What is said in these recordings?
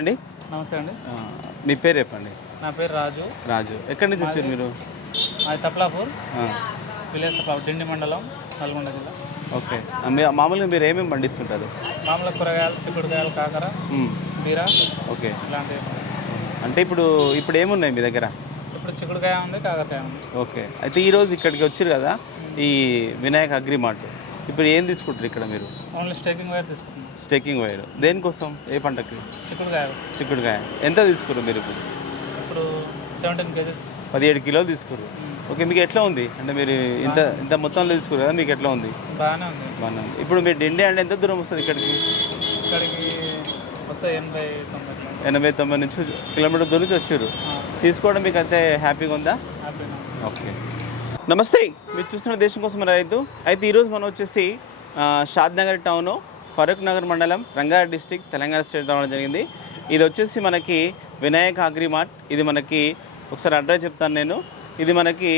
అండి. నమస్తే అండి. మీ పేరు చెప్పండి. నా పేరు రాజు. రాజు ఎక్కడి నుంచి వచ్చారు మీరు? మాది తప్లాపూర్ విలేజ్ తప్లాపూర్, డిండి మండలం, నల్గొండ జిల్లా. ఓకే. మామూలుగా మీరు ఏమేమి పండిస్తుంటారు? మామూలుగా కూరగాయలు, చిక్కుడుకాయలు, కాకర, బీర. ఓకే. ఇలాంటివి. అంటే ఇప్పుడు ఏమున్నాయి మీ దగ్గర? ఇప్పుడు చిక్కుడుకాయ ఉంది, కాకరకాయ ఉంది. ఓకే. అయితే ఈరోజు ఇక్కడికి వచ్చారు కదా, ఈ వినాయక్ అగ్రి మార్ట్. ఇప్పుడు ఏం తీసుకుంటారు ఇక్కడ మీరు? ఓన్లీ స్టేకింగ్ వైర్ తీసుకుంటున్నాం. స్టేకింగ్ వైర్ దేనికోసం? ఏ పంటకి? చిక్కుడుకాయ ఎంత తీసుకున్నారు మీరు ఇప్పుడు? ఇప్పుడు 17 కేజీస్, 17 కిలోలు తీసుకున్నారు. ఓకే. మీకు ఎట్లా ఉంది? అంటే మీరు ఇంత మొత్తంలో తీసుకున్నారు కదా, మీకు ఎట్లా ఉంది? బాగానే ఉంది. బాగానే ఉంది. ఇప్పుడు మీరు డిండి అంటే ఎంత దూరం వస్తుంది ఇక్కడికి? వస్తే 80-90 నుంచి కిలోమీటర్ దూరం నుంచి వచ్చారు. తీసుకోవడం మీకు అంతే హ్యాపీగా ఉందా? ఓకే. నమస్తే, మీరు చూస్తున్న దేశం కోసం రైతు. అయితే ఈరోజు మనం వచ్చేసి షాద్నగర్ టౌన్, ఫరూక్ నగర్ మండలం, రంగారెడ్డి డిస్టిక్, తెలంగాణ స్టేట్ రావడం జరిగింది. ఇది వచ్చేసి మనకి వినాయక్ అగ్రి మార్ట్. ఇది మనకి ఒకసారి అడ్రస్ చెప్తాను నేను. ఇది మనకి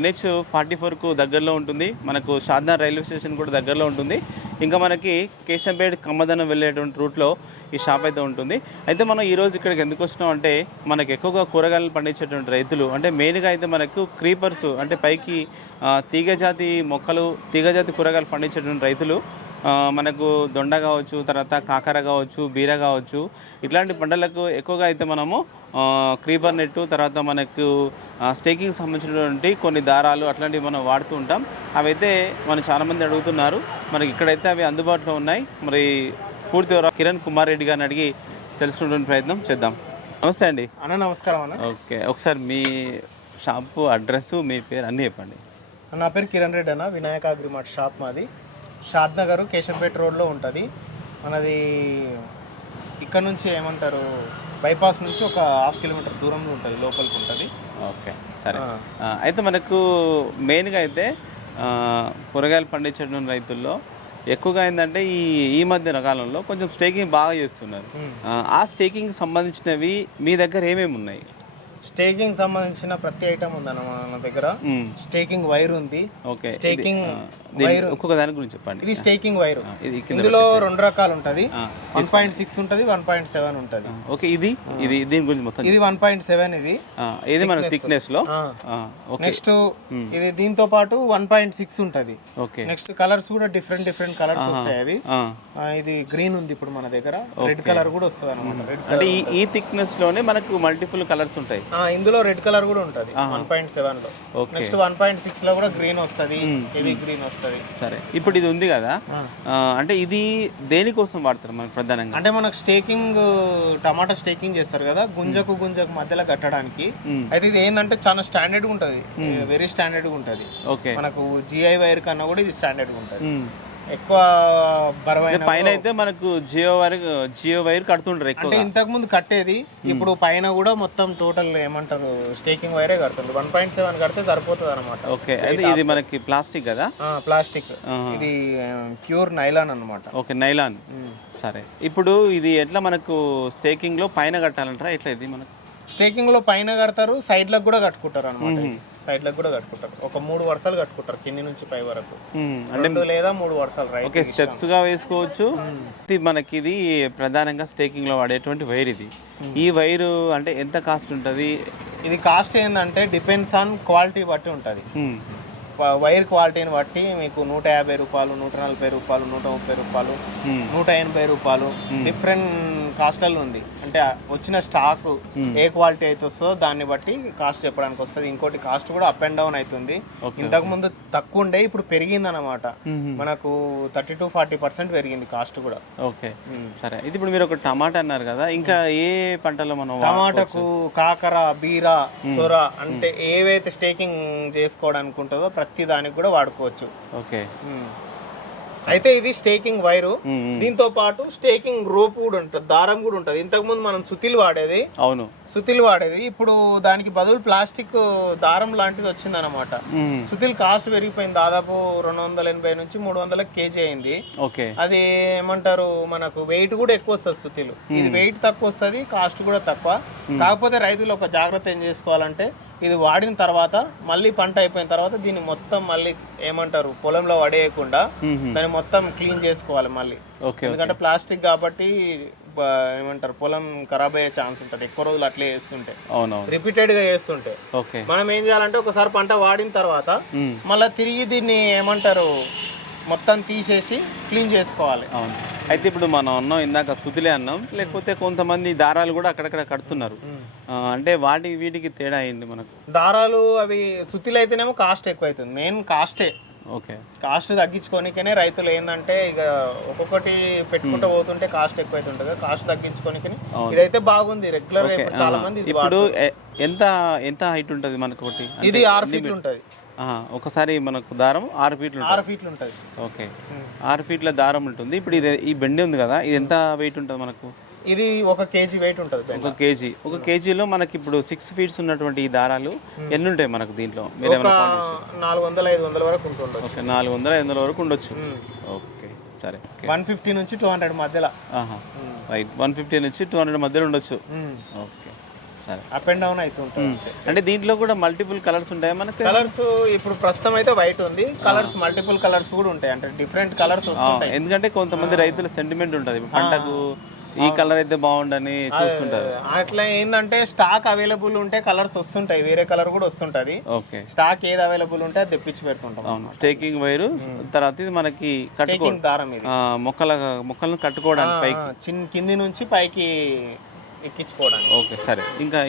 NH-44కు దగ్గరలో ఉంటుంది. మనకు షాద్నగర్ రైల్వే స్టేషన్ కూడా దగ్గరలో ఉంటుంది. ఇంకా మనకి కేశంపేట, కమ్మదనం వెళ్ళేటువంటి రూట్లో ఈ షాప్ అయితే ఉంటుంది. అయితే మనం ఈరోజు ఇక్కడికి ఎందుకు వచ్చినాం అంటే, మనకు ఎక్కువగా కూరగాయలు పండించేటువంటి రైతులు, అంటే మెయిన్గా అయితే మనకు క్రీపర్స్, అంటే పైకి తీగజాతి మొక్కలు, తీగజాతి కూరగాయలు పండించేటువంటి రైతులు, మనకు దొండ కావచ్చు, తర్వాత కాకర కావచ్చు, బీర కావచ్చు, ఇట్లాంటి పంటలకు ఎక్కువగా అయితే మనము క్రీపర్ నెట్టు, తర్వాత మనకు స్టేకింగ్ సంబంధించినటువంటి కొన్ని దారాలు అట్లాంటివి మనం వాడుతూ ఉంటాం. అవి అయితే మనం చాలామంది అడుగుతున్నారు. మనకి ఇక్కడైతే అవి అందుబాటులో ఉన్నాయి. మరి పూర్తి కిరణ్ కుమార్ రెడ్డి గారిని అడిగి తెలుసుకునే ప్రయత్నం చేద్దాం. నమస్తే అండి. నమస్కారం అన్న. ఓకే. ఒకసారి మీ షాపు అడ్రస్, మీ పేరు అన్నీ చెప్పండి. నా పేరు కిరణ్ రెడ్డి అన్న. వినాయక అగ్రి మార్ట్ షాప్ మాది షాద్నగర్ కేశంపేట రోడ్లో ఉంటుంది. మనది ఇక్కడ నుంచి ఏమంటారు, బైపాస్ నుంచి ఒక 1/2 కిలోమీటర్ దూరంలో ఉంటుంది, లోపలికి ఉంటుంది. ఓకే, సరే. అయితే మనకు మెయిన్గా అయితే కూరగాయలు పండించడం రైతుల్లో ఎక్కువగా ఏంటంటే ఈ మధ్య కాలంలో కొంచెం స్టేకింగ్ బాగా చేస్తున్నారు. ఆ స్టేకింగ్ సంబంధించినవి మీ దగ్గర ఏమేమి ఉన్నాయి? స్టేకింగ్ సంబంధించిన ప్రతి ఐటమ్ ఉందన్న మన దగ్గర. స్టేకింగ్ వైర్ ఉంది. ఓకే. స్టేకింగ్ వైర్ ఒక్కొక్క దాని గురించి చెప్పండి. ఇది స్టేకింగ్ వైర్. ఇందులో 2 రకాలు ఉంటది. 1.6 ఉంటది, 1.7 ఉంటది. ఓకే. ఇది దీని గురించి మొత్తం ఇది 1.7. ఇది మన థిక్నెస్ లో. నెక్స్ట్ ఇది దీంతో పాటు 1.6 ఉంటది. ఓకే. నెక్స్ట్ కలర్స్ కూడా డిఫరెంట్ కలర్స్ వస్తాయి. అవి ఇది గ్రీన్ ఉంది ఇప్పుడు మన దగ్గర, రెడ్ కలర్ కూడా వస్తుంది అనమాట. అంటే ఈ థిక్నెస్ లోనే మనకు మల్టిపుల్ కలర్స్ ఉంటాయి. ఇందులో రెడ్ కలర్ కూడా ఉంటది 1.7 లో. నెక్స్ట్ 1.6 లో కూడా గ్రీన్ వస్తది, హెవీ గ్రీన్ వస్తది. సరే, ఇప్పుడు ఇది ఉంది కదా, అంటే ఇది దేనికోసం వాడతారు మనకు ప్రధానంగా? అంటే మనకు స్టేకింగ్, టమాటా స్టేకింగ్ చేస్తారు కదా, గుంజకు మధ్యలో కట్టడానికి. అయితే ఇది ఏంటంటే చాలా స్టాండర్డ్ గా ఉంటది, వెరీ స్టాండర్డ్ గా ఉంటది. ఓకే. మనకు GI వైర్ కన్నా కూడా ఇది స్టాండర్డ్ గా ఉంటది. ఎక్కువ బరువైన పైన అయితే మనకు జియో వైర్ కడుతుంటారు ఎక్కువ. అంటే ఇంతకు ముందు కట్టేది, ఇప్పుడు పైన కూడా మొత్తం టోటల్ ఏమంటారు స్టేకింగ్ వైరే కడుతుంది. 1.7 కడితే సరిపోతుంది అనమాట. ఓకే. అయితే ఇది మనకి ప్లాస్టిక్ కదా? ప్లాస్టిక్. ఇది ప్యూర్ నైలాన్ అనమాట. Okay, nylon. సరే, ఇప్పుడు ఇది ఎట్లా మనకు స్టేకింగ్ లో పైన కట్టాలంటారా? ఎట్లా ఇది మనకు స్టేకింగ్ లో పైన కడతారు, సైడ్ లకు కూడా కట్టుకుంటారు అనమాట. సైడ్ లకు కూడా కట్టుకుంటారు. ఒక 3 వరుసలు కట్టుకుంటారు, కింది నుంచి పై వరకు. అంటే 2 లేదా 3 వరుసలు. రైట్. ఓకే, స్టెప్స్ గా వేసుకోవచ్చు. మనకి ఇది ప్రధానంగా స్టేకింగ్ లో వాడేటువంటి వైర్. ఇది ఈ వైరు అంటే ఎంత కాస్ట్ ఉంటుంది? ఇది కాస్ట్ ఏంటంటే డిపెండ్స్ ఆన్ క్వాలిటీ బట్టి ఉంటుంది. వైర్ క్వాలిటీని బట్టి మీకు 150 రూపాయలు, 140 రూపాయలు, 130 రూపాయలు, 180 రూపాయలు డిఫరెంట్ కాస్ట్లలో ఉంది. అంటే వచ్చిన స్టాక్ ఏ క్వాలిటీ అయితే వస్తుందో దాన్ని బట్టి కాస్ట్ చెప్పడానికి వస్తుంది. ఇంకోటి కాస్ట్ కూడా అప్ అండ్ డౌన్ అవుతుంది. ఇంతకు ముందు తక్కువ ఉండే, ఇప్పుడు పెరిగింది అనమాట. మనకు 30-40% పెరిగింది కాస్ట్ కూడా. ఓకే, సరే. ఇది ఇప్పుడు మీరు ఒక టమాటా అన్నారు కదా, ఇంకా ఏ పంటలో మనం? టమాటాకు, కాకర, బీర, సొర, అంటే ఏవైతే స్టేకింగ్ చేసుకోవడానికి ఉంటుందో ప్రతి దానికి కూడా వాడుకోవచ్చు. ఓకే. అయితే ఇది స్టేకింగ్ వైరు, దీంతో పాటు స్టేకింగ్ రోప్ కూడా ఉంటుంది, దారం కూడా ఉంటుంది. ఇంతకు ముందు మనం సుతిలు వాడేది. అవును, సుతిలు వాడేది. ఇప్పుడు దానికి బదులు ప్లాస్టిక్ దారం లాంటిది వచ్చింది అనమాట. సుతిల్ కాస్ట్ పెరిగిపోయింది, దాదాపు 280 నుంచి 300 కేజీ అయింది. అది ఏమంటారు, మనకు వెయిట్ కూడా ఎక్కువ వస్తుంది సుతిలు. ఇది వెయిట్ తక్కువ వస్తుంది, కాస్ట్ కూడా తక్కువ. కాకపోతే రైతులు ఒక జాగ్రత్త ఏం చేసుకోవాలంటే, ఇది వాడిన తర్వాత మళ్ళీ పంట అయిపోయిన తర్వాత దీన్ని మొత్తం మళ్ళీ ఏమంటారు పొలంలో పడేయకుండా దాన్ని మొత్తం క్లీన్ చేసుకోవాలి మళ్ళీ. ఎందుకంటే ప్లాస్టిక్ కాబట్టి ఏమంటారు పొలం ఖరాబ్ అయ్యే ఛాన్స్ ఉంటుంది ఎక్కువ రోజులు అట్లే చేస్తుంటే, రిపీటెడ్ గా చేస్తుంటే. మనం ఏం చేయాలంటే ఒకసారి పంట వాడిన తర్వాత మళ్ళీ తిరిగి దీన్ని ఏమంటారు మొత్తం తీసేసి క్లీన్ చేసుకోవాలి. అవును. అయితే ఇప్పుడు మనం అన్నాం ఇందాక సుతిలే అన్నాం, లేకపోతే కొంతమంది దారాలు కూడా అక్కడక్కడ కడుతున్నారు. అంటే వీటికి తేడా అయింది మనకు. దారాలు అవి సుతిలు అయితేనేమో కాస్ట్ ఎక్కువ అవుతుంది, మెయిన్ కాస్టే. ఓకే, కాస్ట్ తగ్గించుకోనికనే రైతులు ఏంటంటే ఇక ఒక్కొక్కటి పెట్టుకుంటూ పోతుంటే కాస్ట్ ఎక్కువ అవుతుంటుంది. కాస్ట్ తగ్గించుకోనికని ఇదైతే బాగుంది, రెగ్యులర్ గా చాలా మంది. ఇప్పుడు ఎంత ఎంత హైట్ ఉంటుంది మనకు? ఒకటి ఇది 6 ఫీట్లు ఉంటుంది. ఒకసారి మనకు దారం 6 ఫీట్లు 6 ఫీట్లు ఉంటుంది. ఓకే, 6 ఫీట్ల దారం ఉంటుంది. ఇప్పుడు ఇది ఈ బెండి ఉంది కదా, ఇది ఎంత వెయిట్ ఉంటుంది మనకు? ఇది 1 కేజీ వెయిట్ ఉంటుంది. 1 కేజీలో మనకి ఇప్పుడు 6 ఫీట్స్ ఉన్నటువంటి ఈ దారాలు ఎన్ని ఉంటాయి మనకు దీంట్లో? 400-500 వరకు ఉంటుంది. ఓకే, 400-500 వరకు ఉండొచ్చు. ఓకే, సరే. 150 నుంచి 200 మధ్యలో. రైట్, 150 నుంచి 200 మధ్యలో ఉండొచ్చు. ఓకే, సరే. అప్ అండ్ డౌన్ అవుతుంటుంది. అంటే దీంట్లో కూడా మల్టిపుల్ కలర్స్ ఉంటాయి మనకి? కలర్స్ ఇప్పుడు ప్రస్తుతం అయితే వైట్ ఉంది, కలర్స్ మల్టిపుల్ కలర్స్ కూడా ఉంటాయి, అంటే డిఫరెంట్ కలర్స్ వస్తుంటాయి. ఎందుకంటే కొంతమంది రైతుల సెంటిమెంట్ ఉంటుంది, పంటకు ఈ కలర్ అయితే బాగుండని చూస్తుంటారు. అట్లా ఏంటంటే స్టాక్ అవైలబుల్ ఉంటే కలర్స్ వస్తుంటాయి, వేరే కలర్ కూడా వస్తుంటది. ఓకే, స్టాక్ ఏది అవైలబుల్ ఉంటే అది తెప్పించి పెడుతుంటాం. స్టేకింగ్ వైరు, తర్వాత ఇది మనకి స్టేకింగ్ దారం, ఇది మొక్కలను కట్టుకోవడానికి పైకి కింది నుంచి పైకి ఎక్కించుకోవడానికి. ఓకే, సరే.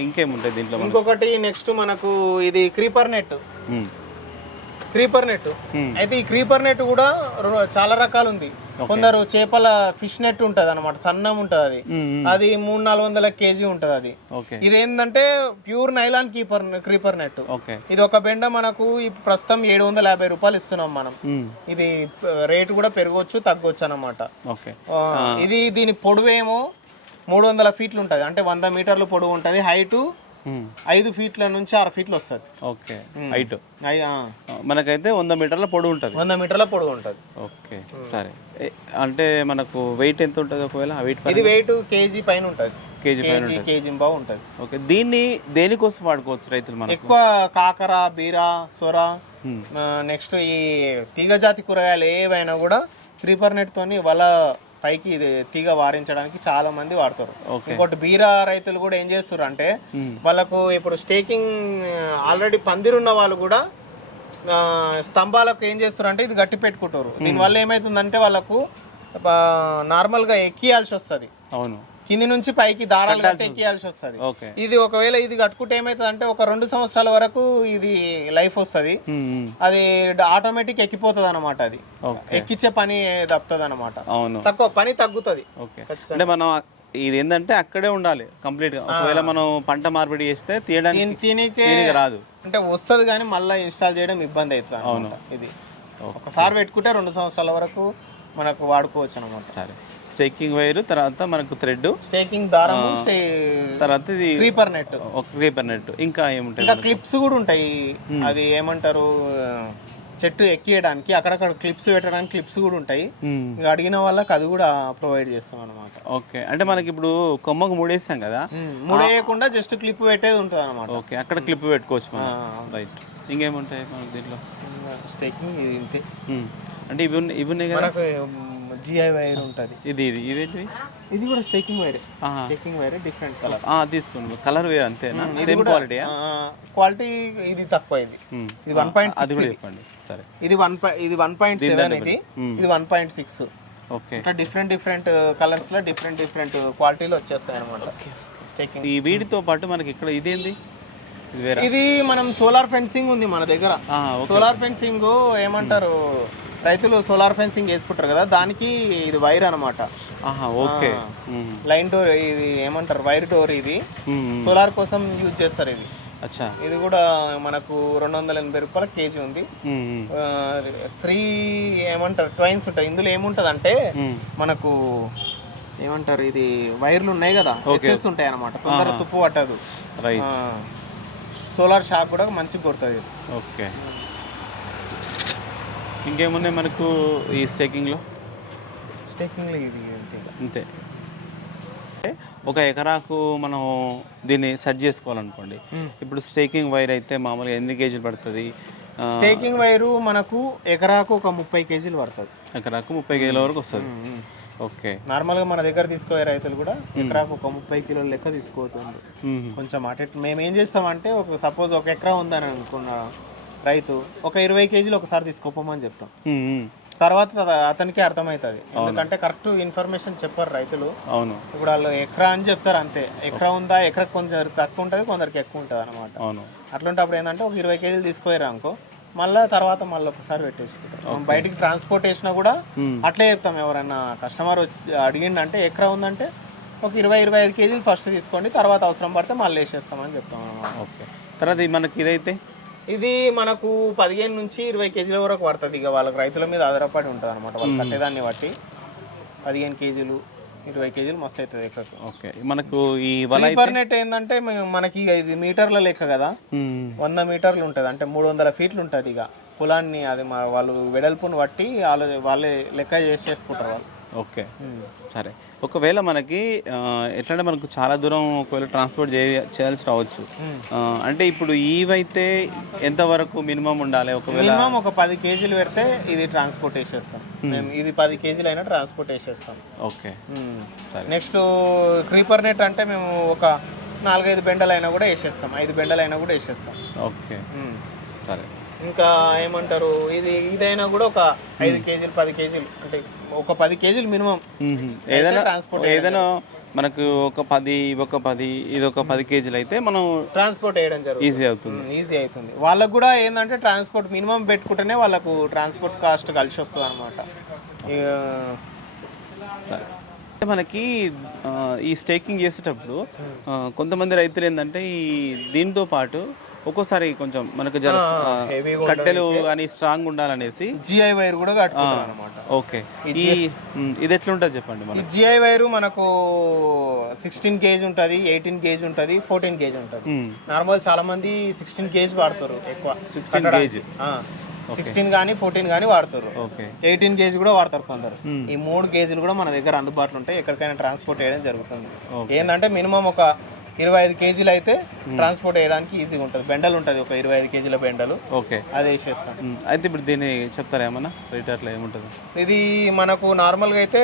ఇంకేముంటాయి దీంట్లో? ఇంకొకటి నెక్స్ట్ మనకు ఇది క్రీపర్ నెట్. అయితే ఈ క్రీపర్ నెట్ కూడా చాలా రకాలు ఉంది. కొందరు చేపల ఫిష్ నెట్ ఉంటది అనమాట, సన్నం ఉంటది, అది 300-400 కేజీ ఉంటది. అది ఇదేంటంటే ప్యూర్ నైలాన్ క్రీపర్ నెట్. ఇది ఒక బెండ మనకు ప్రస్తుతం 750 రూపాయలు ఇస్తున్నాం మనం. ఇది రేటు కూడా పెరగవచ్చు తగ్గొచ్చు అనమాట. ఇది దీని పొడవేమో 300 ఫీట్లు ఉంటుంది, అంటే 100 మీటర్లు పొడవు ఉంటుంది. హైటు 5 ఫీట్ల నుంచి 6 ఫీట్లు వస్తుంది. ఓకే, హైట్ మనకైతే 100 మీటర్ల పొడవు ఉంటుంది. 100 మీటర్ల పొడవు ఉంటుంది. ఓకే, సరే. అంటే మనకు వెయిట్ ఎంత ఉంటుంది ఒకవేళ? ఇది వెయిట్ కేజీ పైన ఉంటుంది, కేజీ బాగా ఉంటుంది. ఓకే, దీన్ని దేనికోసం వాడుకోవచ్చు రైతులు? మనకు ఎక్కువ కాకర, బీర, సొర, నెక్స్ట్ ఈ తీగ జాతి కూరగాయలు ఏవైనా కూడా క్రీపర్ నెట్ తోని వాళ్ళ పైకి తీగ వారించడానికి చాలా మంది వాడతారు. ఇంకోటి బీరా రైతులు కూడా ఏం చేస్తారు అంటే వాళ్ళకు ఇప్పుడు స్టేకింగ్ ఆల్రెడీ పందిరున్న వాళ్ళు కూడా స్తంభాలకు ఏం చేస్తారు అంటే ఇది గట్టి పెట్టుకుంటారు. దీనివల్ల ఏమైతుందంటే వాళ్ళకు నార్మల్గా ఎక్కియాల్సి వస్తుంది. అవును, కింది నుంచి పైకి దారాలు కట్టి ఎక్కియాల్సి వస్తుంది. ఇది ఒకవేళ ఇది కట్టుకుంటే ఏమైతుంది అంటే ఒక 2 సంవత్సరాల వరకు ఇది లైఫ్ వస్తుంది, అది ఆటోమేటిక్ ఎక్కిపోతుంది అనమాట. అది ఎక్కించే పని తప్పుతుంది అనమాట, తక్కువ పని తగ్గుతుంది. అంటే మనం ఇది ఏంటంటే అక్కడే ఉండాలి కంప్లీట్ గా. ఒకవేళ మనం పంట మార్పిడి చేస్తే తీయడానికి రాదు, అంటే వస్తుంది కానీ మళ్ళీ ఇన్స్టాల్ చేయడం ఇబ్బంది అవుతుంది. అవును, ఇది ఒకసారి పెట్టుకుంటే 2 సంవత్సరాల వరకు మనకు వాడుకోవచ్చు అనమాట. సరే, స్టేకింగ్ వైర్, తర్వాత మనకు థ్రెడ్, స్టేకింగ్ దారం, తర్వాత ఇది క్రీపర్ నెట్. ఇంకా ఏముంటాయి? ఇంకా క్లిప్స్ కూడా ఉంటాయి. అవి ఏమంటారు చెట్టు ఎక్కియడానికి అక్కడక్కడ క్లిప్స్ పెట్టడానికి క్లిప్స్ కూడా ఉంటాయి. ఇంకా అడిగిన వాళ్ళకి అది కూడా ప్రొవైడ్ చేస్తాం అనమాట. ఓకే, అంటే మనకి ఇప్పుడు కొమ్మకు ముడేస్తాం కదా, ముడేయకుండా జస్ట్ క్లిప్ పెట్టేది ఉంటుంది అనమాట. ఓకే, అక్కడ క్లిప్ పెట్టుకోవచ్చు. రైట్, ఇంకేముంటాయి మనకి దీంట్లో? స్టేకింగ్ ఇది ఇంతే. అంటే ఇవి ఉన్నాయి కదా, జిఐ వైర్ ఉంటుంది. ఇదేంటి? ఇది కూడా స్టేకింగ్ వైర్ డిఫరెంట్ కలర్ తీసుకోండి. కలర్ వేరు అంతేనా? సేమ్ క్వాలిటీ ఇది తక్కువ. ఇది 1.6. అది కూడా చెప్పండి. సరే, ఇది 1.7, ఇది 1.6. ఓకే, ఇట్లా డిఫరెంట్ కలర్స్ లో డిఫరెంట్ క్వాలిటీలో వచ్చేస్తాయి అనమాట. ఈ వీటితో పాటు మనకి ఇక్కడ ఇదేంది? ఇది మనం సోలార్ ఫెన్సింగ్ ఉంది మన దగ్గర. సోలార్ ఫెన్సింగ్ ఏమంటారు, రైతులు సోలార్ ఫెన్సింగ్ వేసుకుంటారు కదా, దానికి ఇది వైర్ అనమాట. ఓకే, లైన్ డోర్, ఇది ఏమంటారు వైర్ డోర్. ఇది సోలార్ కోసం యూజ్ చేస్తారు. ఇది ఇది కూడా మనకు 280 రూపాయల కేజీ ఉంది. 3 ఏమంటారు ట్వైన్స్ ఉంటాయి. ఇందులో ఏముంటది అంటే మనకు ఏమంటారు, ఇది వైర్లు ఉన్నాయి కదా, ఎస్ఎస్ ఉంటాయి అనమాట, తొందరగా తుప్పు పట్టదు. సోలార్ షాక్ కూడా మంచిగా కొడుతుంది. ఓకే, ఇంకేమున్నాయి మనకు ఈ స్టేకింగ్లో? ఇది అంతే. ఒక ఎకరాకు మనం దీన్ని సెట్ చేసుకోవాలనుకోండి, ఇప్పుడు స్టేకింగ్ వైర్ అయితే మామూలుగా ఎన్ని కేజీలు పడుతుంది? స్టేకింగ్ వైరు మనకు ఎకరాకు ఒక 30 కేజీలు పడుతుంది. ఎకరాకు 30 కేజీల వరకు వస్తుంది. ఓకే. నార్మల్గా మన దగ్గర తీసుకోయే రైతులు కూడా ఎకరాకు ఒక 30 కిలోల లెక్క తీసుకోతుంది. కొంచెం అటు మేము ఏం చేస్తామంటే ఒక సపోజ్ ఒక ఎకరా ఉందని అనుకున్న రైతు ఒక 20 కేజీలు ఒకసారి తీసుకోపోమని చెప్తాం. తర్వాత అతనికి అర్థమవుతుంది, ఎందుకంటే కరెక్ట్ ఇన్ఫర్మేషన్ చెప్పారు రైతులు. అవును. ఇప్పుడు వాళ్ళు ఎకరా అని చెప్తారు అంతే. ఎకరా ఉందా, ఎకరా కొందరికి తక్కువ ఉంటుంది, కొందరికి ఎక్కువ ఉంటుంది అనమాట. అవును. అట్లుంటప్పుడు ఏంటంటే ఒక 20 కేజీలు తీసుకోయారు అనుకో, మళ్ళీ తర్వాత మళ్ళీ ఒకసారి పెట్టేసుకుంటాం. బయటికి ట్రాన్స్పోర్ట్ చేసినా కూడా అట్లే చెప్తాం. ఎవరైనా కస్టమర్ అడిగిండంటే ఎకరా ఉందంటే ఒక 20-25 కేజీలు ఫస్ట్ తీసుకోండి, తర్వాత అవసరం పడితే మళ్ళీ వేసేస్తామని చెప్తాం అన్నమాట. ఓకే. తర్వాత మనకి ఇదైతే ఇది మనకు 15 నుంచి 20 కేజీల వరకు పడుతుంది. ఇక వాళ్ళకి రైతుల మీద ఆధారపడి ఉంటుంది అనమాట. వాళ్ళు కట్టేదాన్ని బట్టి 15 కేజీలు 20 కేజీలు మస్తు అవుతుంది ఎక్కడికి. ఓకే. మనకు ఈ పర్ నెట్ ఏంటంటే మనకి ఇది మీటర్ల లెక్క కదా, 100 మీటర్లు ఉంటుంది అంటే 300 ఫీట్లు ఉంటుంది. ఇక పొలాన్ని అది వాళ్ళు వెడల్పుని బట్టి వాళ్ళే లెక్క చేసుకుంటారు వాళ్ళు. ఓకే. సరే. ఒకవేళ మనకి ఎట్లంటే మనకు చాలా దూరం ఒకవేళ ట్రాన్స్పోర్ట్ చేయాల్సి రావచ్చు, అంటే ఇప్పుడు ఇవైతే ఎంతవరకు మినిమం ఉండాలి? ఒకవేళ మినిమం ఒక 10 కేజీలు పెడితే ఇది ట్రాన్స్పోర్ట్ వేసేస్తాం మేము. ఇది 10 కేజీలు అయినా ట్రాన్స్పోర్ట్ వేసేస్తాం. ఓకే. నెక్స్ట్ క్రీపర్ నెట్ అంటే మేము ఒక 4-5 బెండలు అయినా కూడా వేసేస్తాం, 5 బెండలు అయినా కూడా వేసేస్తాం. ఓకే. సరే. ఇంకా ఏమంటారు, ఇదైనా కూడా ఒక 5 కేజీలు 10 కేజీలు అంటే ఒక 10 కేజీలు మినిమం ఏదైనా ట్రాన్స్పోర్ట్. ఏదైనా మనకు ఒక 10 ఇది ఒక 10 కేజీలు అయితే మనం ట్రాన్స్పోర్ట్ వేయడం జరుగుతుంది. ఈజీ అవుతుంది. వాళ్ళకు కూడా ఏంటంటే ట్రాన్స్పోర్ట్ మినిమం పెట్టుకుంటేనే వాళ్ళకు ట్రాన్స్పోర్ట్ కాస్ట్ కలిసి వస్తుంది అనమాట. సరే. మనకి ఈ స్టేకింగ్ చేసేటప్పుడు కొంతమంది రైతులు ఏంటంటే ఈ దీంతో పాటు ఒక్కోసారి కొంచెం మనకు జర కట్టెలు అని స్ట్రాంగ్ ఉండాలనేసి జిఐ వైర్ కూడా కట్టుకుంటారు అనమాట. ఓకే. ఇది ఎట్లా ఉంటుంది చెప్పండి. జిఐ వైరు మనకు 16 కేజీ ఉంటుంది, 18 కేజీ ఉంటుంది, 14 కేజీ ఉంటుంది. నార్మల్ చాలా మంది 16 కేజీ వాడతారు ఎక్కువ. 16 కేజీ 16 కానీ 14 కానీ వాడతారు. 18 కేజీ కూడా వాడతారు కొందరు. ఈ 3 కేజీలు కూడా మన దగ్గర అందుబాటులో ఉంటాయి. ఎక్కడికైనా ట్రాన్స్పోర్ట్ చేయడం జరుగుతుంది. ఏంటంటే మినిమం ఒక 25 కేజీలు అయితే ట్రాన్స్పోర్ట్ చేయడానికి ఈజీగా ఉంటుంది. బెండలు ఉంటుంది ఒక 25 కేజీల బెండలు. ఓకే. అది వేసేస్తాం. అయితే ఇప్పుడు దీన్ని చెప్తారా ఏమన్నా రేట్ అట్లా ఏముంటుంది? ఇది మనకు నార్మల్గా అయితే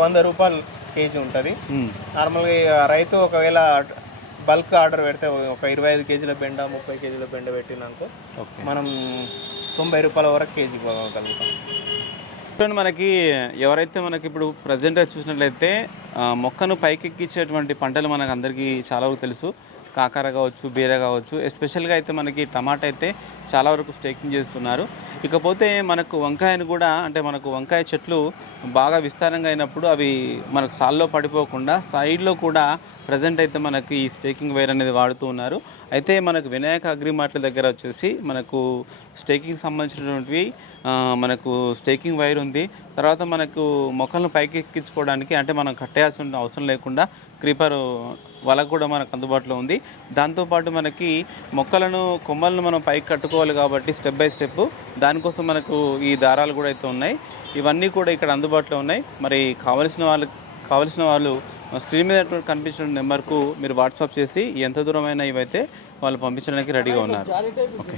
100 రూపాయలు కేజీ ఉంటుంది. నార్మల్గా రైతు ఒకవేళ బల్క్ ఆర్డర్ పెడితే ఒక 25 కేజీల బెండ 30 కేజీల బెండ పెట్టినాక మనం 90 రూపాయల వరకు కేజీ కలుగుతాం. మనకి ఎవరైతే మనకి ఇప్పుడు ప్రజెంట్గా చూసినట్లయితే మొక్కను పైకెక్కించేటువంటి పంటలు మనకు అందరికీ చాలా వరకు తెలుసు. కాకర కావచ్చు, బీర కావచ్చు. ఎస్పెషల్గా అయితే మనకి టమాటా అయితే చాలా వరకు స్టేకింగ్ చేస్తున్నారు. ఇకపోతే మనకు వంకాయను కూడా, అంటే మనకు వంకాయ చెట్లు బాగా విస్తారంగా అయినప్పుడు అవి మనకు సాల్లో పడిపోకుండా సైడ్లో కూడా ప్రజెంట్ అయితే మనకి ఈ స్టేకింగ్ వైర్ అనేది వాడుతూ ఉన్నారు. అయితే మనకు వినాయక అగ్రిమార్ట్ల దగ్గర వచ్చేసి మనకు స్టేకింగ్ సంబంధించినటువంటివి మనకు స్టేకింగ్ వైర్ ఉంది. తర్వాత మనకు మొక్కలను పైకి ఎక్కించుకోవడానికి అంటే మనం కట్టేయాల్సిన అవసరం లేకుండా క్రీపర్ వల కూడా మనకు అందుబాటులో ఉంది. దాంతోపాటు మనకి కొమ్మలను మనం పైకి కట్టుకోవాలి కాబట్టి స్టెప్ బై స్టెప్ దానికోసం మనకు ఈ దారాలు కూడా అయితే ఉన్నాయి. ఇవన్నీ కూడా ఇక్కడ అందుబాటులో ఉన్నాయి. మరి కావలసిన వాళ్ళు స్క్రీన్ మీద కనిపించిన నెంబర్కు మీరు వాట్సాప్ చేసి ఎంత దూరమైనా ఇవైతే వాళ్ళు పంపించడానికి రెడీగా ఉన్నారు. ఓకే.